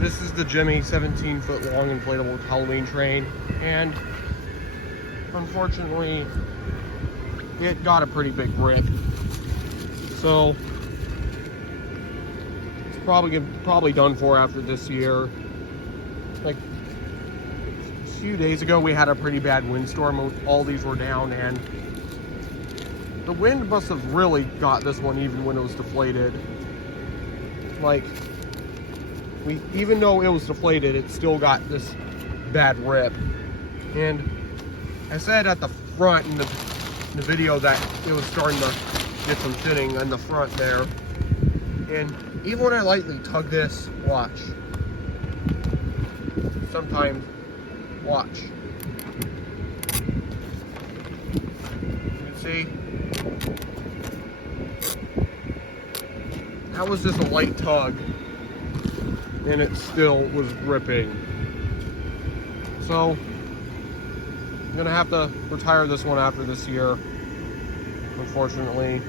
This is the Jimmy 17-foot long inflatable Halloween train, and unfortunately it got a pretty big rip. So it's probably done for after this year. Like a few days ago we had a pretty bad windstorm. All these were down, and the wind must have really got this one even when it was deflated. Like, even though it was deflated, it still got this bad rip. And I said at the front in the video that it was starting to get some thinning in the front there. And even when I lightly tug this, watch. Sometimes, watch. You can see, that was just a light tug, and it still was ripping. So I'm gonna have to retire this one after this year, unfortunately.